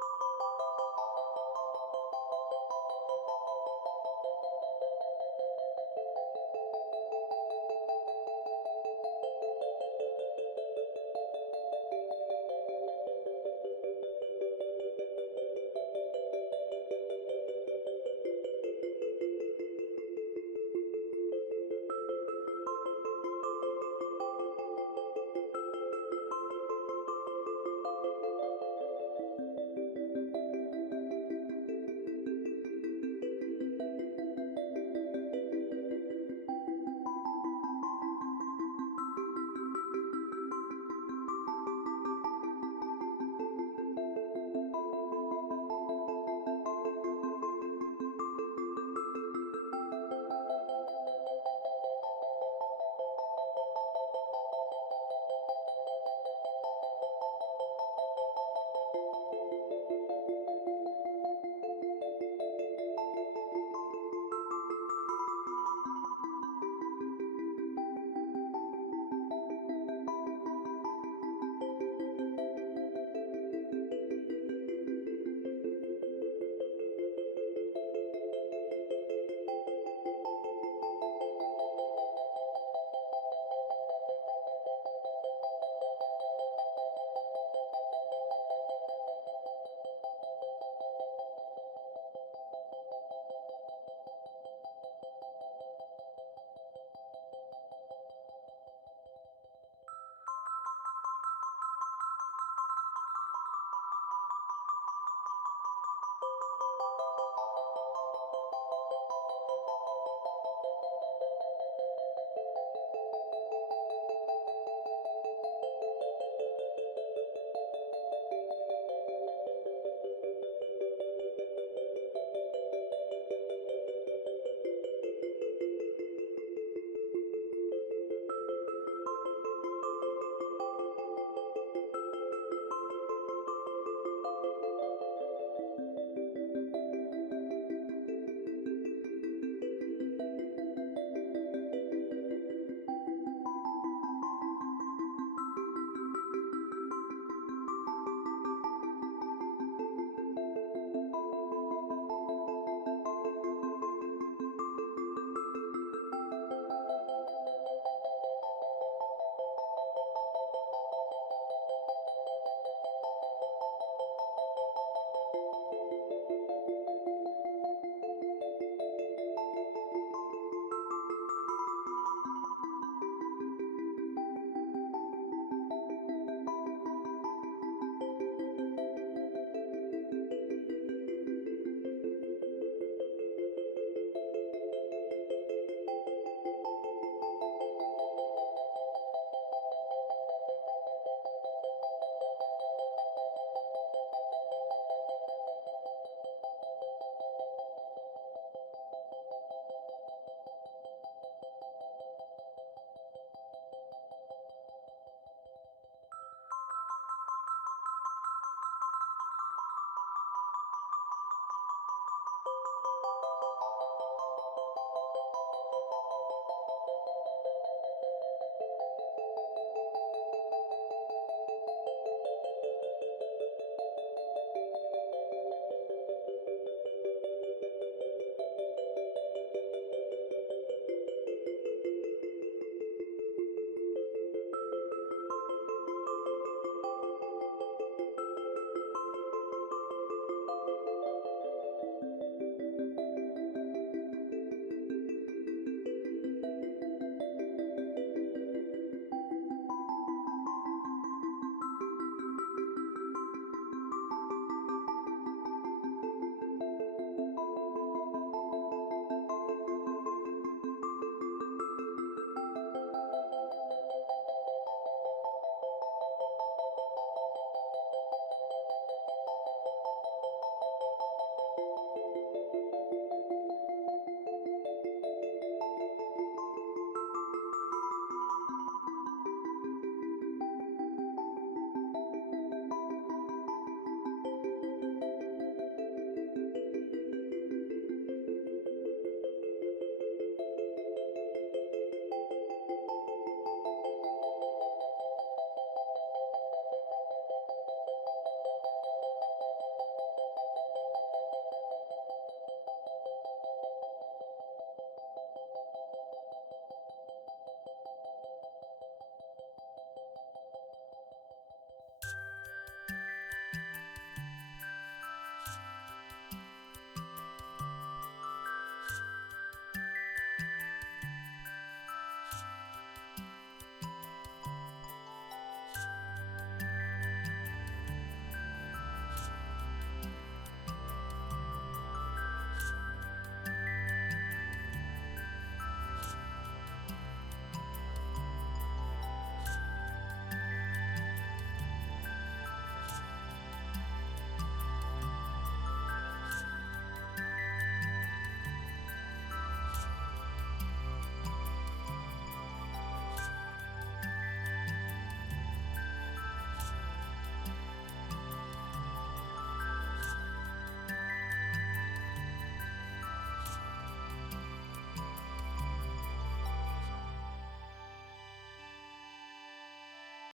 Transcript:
Thank you.